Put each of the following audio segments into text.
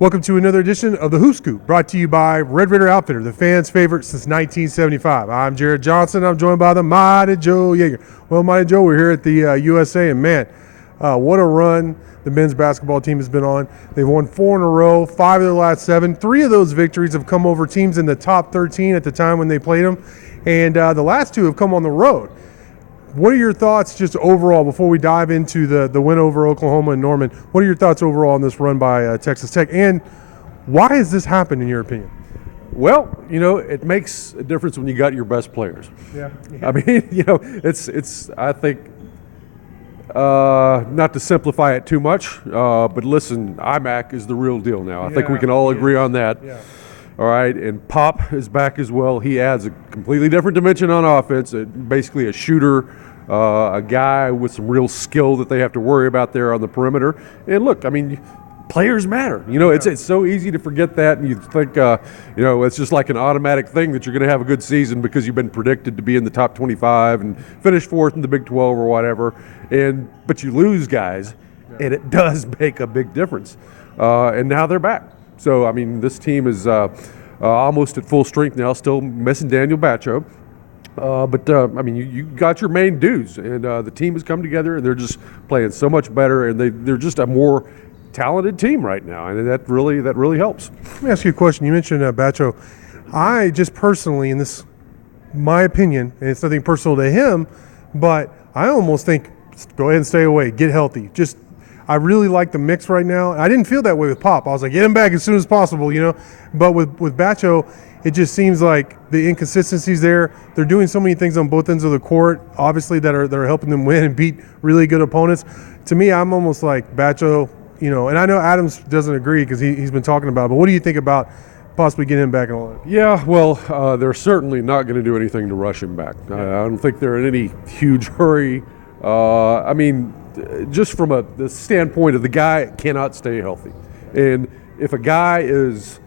Welcome to another edition of the Hoop Scoop, brought to you by Red Raider Outfitter, the fans' favorite since 1975. I'm Jared Johnson. I'm joined by the Mighty Joe Yeager. Well, Mighty Joe, we're here at the USA, and man, what a run the men's basketball team has been on. They've won 4 in a row, 5 of their last 7. 3 of those victories have come over teams in the top 13 at the time when they played them, and the last 2 have come on the road. What are your thoughts just overall before we dive into the win over Oklahoma and Norman? What are your thoughts overall on this run by Texas Tech, and why has this happened in your opinion? Well, it makes a difference when you got your best players. Yeah. I mean, it's I think, not to simplify it too much, but listen, IMAC is the real deal now. I think we can all agree on that. Yeah. All right, and Pop is back as well. He adds a completely different dimension on offense, basically a shooter, a guy with some real skill that they have to worry about there on the perimeter. And look, I mean, players matter. It's so easy to forget that, and you think, it's just like an automatic thing that you're going to have a good season because you've been predicted to be in the top 25 and finish 4th in the Big 12 or whatever. But you lose guys, and it does make a big difference. And now they're back. So, I mean, this team is almost at full strength now, still missing Daniel Batcho. I mean, you got your main dudes, and the team has come together, and they're just playing so much better, and they're just a more talented team right now, and that really helps. Let me ask you a question. You mentioned Batcho. I just personally, in this, my opinion, and it's nothing personal to him, but I almost think go ahead and stay away, get healthy. I really like the mix right now. I didn't feel that way with Pop. I was like, get him back as soon as possible, But with Batcho, it just seems like the inconsistencies there. They're doing so many things on both ends of the court, obviously, that are helping them win and beat really good opponents. To me, I'm almost like Batcho, and I know Adams doesn't agree because he's been talking about it, but what do you think about possibly getting him back and all that? Yeah, well, they're certainly not going to do anything to rush him back. I don't think they're in any huge hurry. I mean, just from the standpoint of the guy cannot stay healthy. And if a guy is,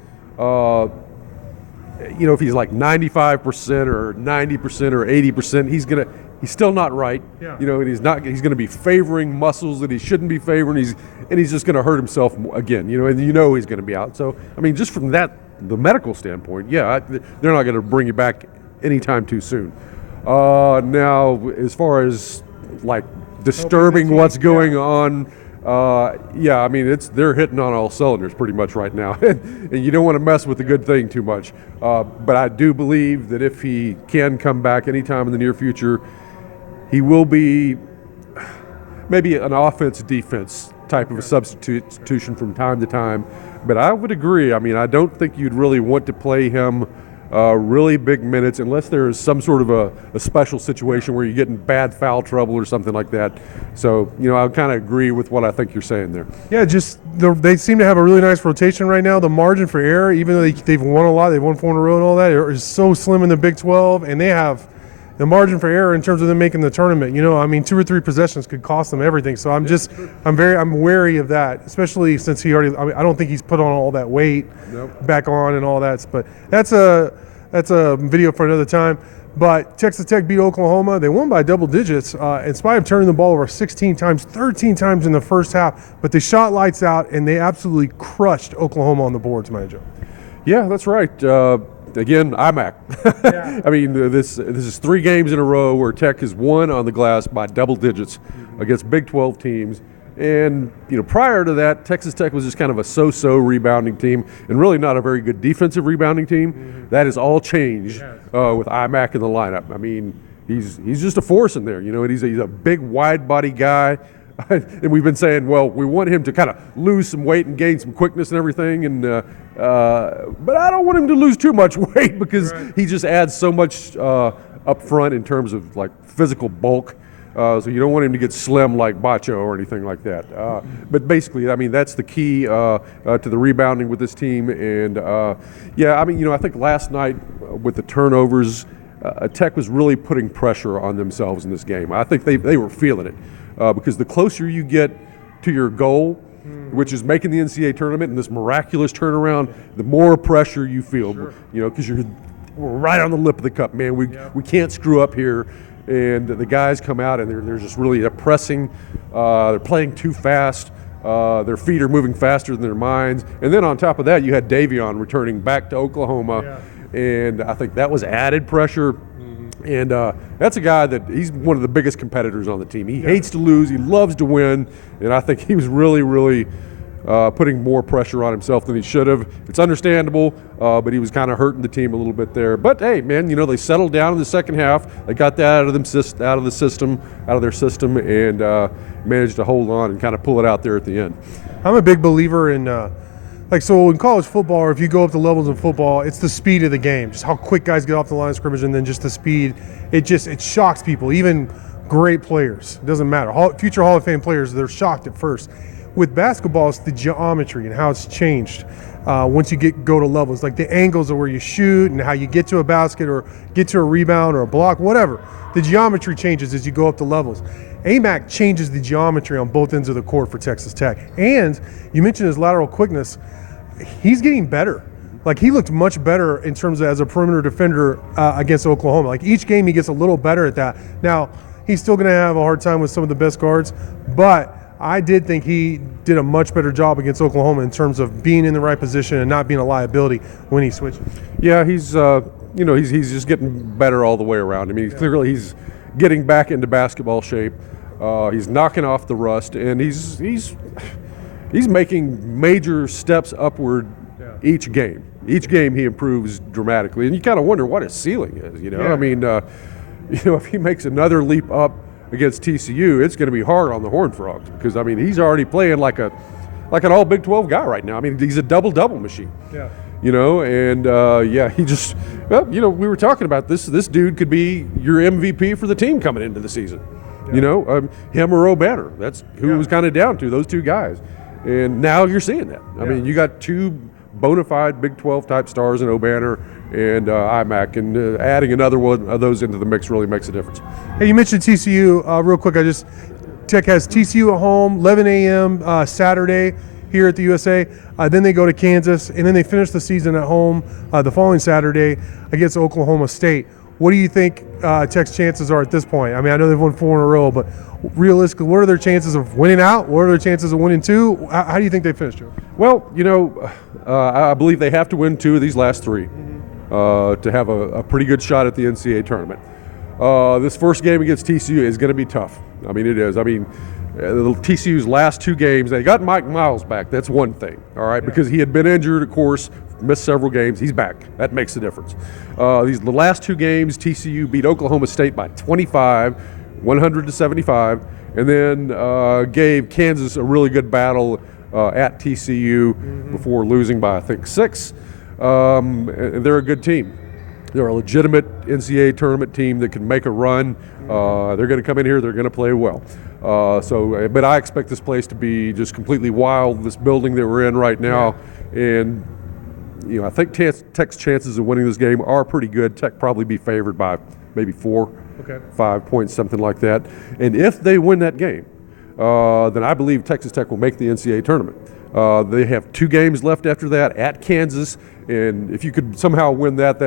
if he's like 95% or 90% or 80%, he's still not right. Yeah. And he's going to be favoring muscles that he shouldn't be favoring. He's just going to hurt himself again, and he's going to be out. So, I mean, just from the medical standpoint, they're not going to bring you back anytime too soon. Now, as far as like disturbing what's going on, I mean, they're hitting on all cylinders pretty much right now, and you don't want to mess with the good thing too much. But I do believe that if he can come back anytime in the near future, he will be maybe an offense-defense type of a substitution from time to time. But I would agree. I mean, I don't think you'd really want to play him really big minutes unless there is some sort of a special situation where you get in bad foul trouble or something like that. So, I kind of agree with what I think you're saying there. Yeah, they seem to have a really nice rotation right now. The margin for error, even though they've won a lot, they've won 4 in a row and all that, is so slim in the Big 12, and they have the margin for error in terms of them making the tournament. I mean, 2 or 3 possessions could cost them everything. So I'm wary of that, especially since I don't think he's put on all that weight back on and all that. But that's a video for another time. But Texas Tech beat Oklahoma. They won by double digits in spite of turning the ball over 16 times, 13 times in the first half. But they shot lights out, and they absolutely crushed Oklahoma on the boards, my Joe. Yeah, that's right. Again, IMAC. Yeah. I mean, this is 3 games in a row where Tech has won on the glass by double digits against Big 12 teams. And, prior to that, Texas Tech was just kind of a so-so rebounding team and really not a very good defensive rebounding team. Mm-hmm. That has all changed with IMAC in the lineup. I mean, he's just a force in there, and he's a big, wide-body guy. And we've been saying, well, we want him to kind of lose some weight and gain some quickness and everything. And but I don't want him to lose too much weight because he just adds so much up front in terms of like physical bulk. So you don't want him to get slim like Batcho or anything like that. But basically, I mean, that's the key to the rebounding with this team. And I mean, I think last night with the turnovers, Tech was really putting pressure on themselves in this game. I think they were feeling it. Because the closer you get to your goal, which is making the NCAA tournament and this miraculous turnaround, the more pressure you feel, because we're right on the lip of the cup, man. We can't screw up here. And the guys come out and they're just really pressing. They're playing too fast. Their feet are moving faster than their minds. And then on top of that, you had Davion returning back to Oklahoma. And I think that was added pressure. And that's a guy that he's one of the biggest competitors on the team. He hates to lose. He loves to win. And I think he was really, really putting more pressure on himself than he should have. It's understandable, but he was kind of hurting the team a little bit there. But hey, man, they settled down in the second half. They got that out of their system, and managed to hold on and kind of pull it out there at the end. I'm a big believer in so in college football, or if you go up the levels in football, it's the speed of the game, just how quick guys get off the line of scrimmage, and then just the speed. It shocks people, even great players. It doesn't matter. Future Hall of Fame players, they're shocked at first. With basketball, it's the geometry and how it's changed once you go to levels, like the angles of where you shoot and how you get to a basket or get to a rebound or a block, whatever. The geometry changes as you go up the levels. AMAC changes the geometry on both ends of the court for Texas Tech. And you mentioned his lateral quickness. He's getting better. Like, he looked much better in terms of as a perimeter defender against Oklahoma. Like, each game he gets a little better at that. Now, he's still going to have a hard time with some of the best guards, but I did think he did a much better job against Oklahoma in terms of being in the right position and not being a liability when he switches. Yeah, he's he's just getting better all the way around. I mean, clearly he's getting back into basketball shape. He's knocking off the rust, and he's making major steps upward each game. Each game he improves dramatically, and you kind of wonder what his ceiling is. I mean, if he makes another leap up against TCU, it's going to be hard on the Horned Frogs, because I mean he's already playing like an all Big 12 guy right now. I mean, he's a double machine. He just we were talking about this. This dude could be your MVP for the team coming into the season. Him or O'Banner. That's who it was kind of down to, those two guys. And now you're seeing that. I mean, you got two bona fide Big 12 type stars in O'Banner and IMAC, and adding another one of those into the mix really makes a difference. Hey, you mentioned TCU real quick. Tech has TCU at home, 11 a.m. Saturday here at the USA. Then they go to Kansas, and then they finish the season at home the following Saturday against Oklahoma State. What do you think Tech's chances are at this point? I mean, I know they've won 4 in a row, but realistically, what are their chances of winning out? What are their chances of winning 2? How do you think they finish, Joe? Well, I believe they have to win 2 of these last 3 to have a pretty good shot at the NCAA tournament. This first game against TCU is going to be tough. I mean, it is. I mean, TCU's last 2 games, they got Mike Miles back. That's one thing, all right, because he had been injured, of course, missed several games. He's back. That makes a difference. The last 2 games, TCU beat Oklahoma State by 25, 100-75, and then gave Kansas a really good battle at TCU before losing by, I think, 6. And they're a good team. They're a legitimate NCAA tournament team that can make a run. They're going to come in here. They're going to play well. But I expect this place to be just completely wild, this building that we're in right now. And, I think Tech's chances of winning this game are pretty good. Tech probably be favored by maybe 4, 5 points, something like that. And if they win that game, then I believe Texas Tech will make the NCAA tournament. They have 2 games left after that at Kansas. And if you could somehow win that,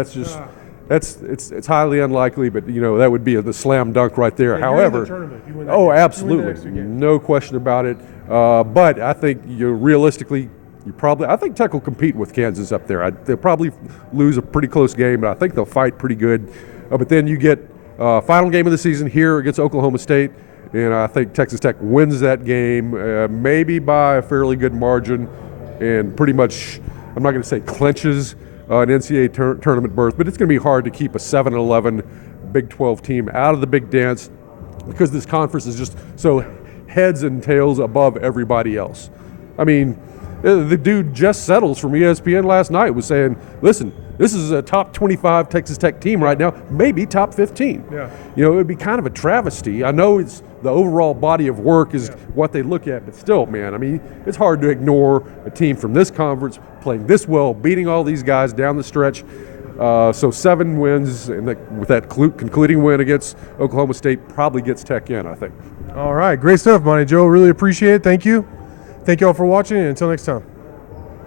it's highly unlikely, but that would be the slam dunk right there. However, absolutely, no question about it. But I think realistically, I think Tech will compete with Kansas up there. They'll probably lose a pretty close game, but I think they'll fight pretty good. But then you get final game of the season here against Oklahoma State, and I think Texas Tech wins that game, maybe by a fairly good margin, and pretty much, I'm not going to say clinches an NCAA tournament berth, but it's going to be hard to keep a 7-11 Big 12 team out of the big dance, because this conference is just so heads and tails above everybody else. I mean, the dude Jess Settles from ESPN last night was saying, listen, this is a top 25 Texas Tech team right now, maybe top 15. It would be kind of a travesty. I know it's the overall body of work is what they look at, but still, man, I mean, it's hard to ignore a team from this conference playing this well, beating all these guys down the stretch. So 7 wins, and with that concluding win against Oklahoma State probably gets Tech in, I think. All right, great stuff, Monty. Joe, really appreciate it. Thank you. Thank you all for watching, and until next time.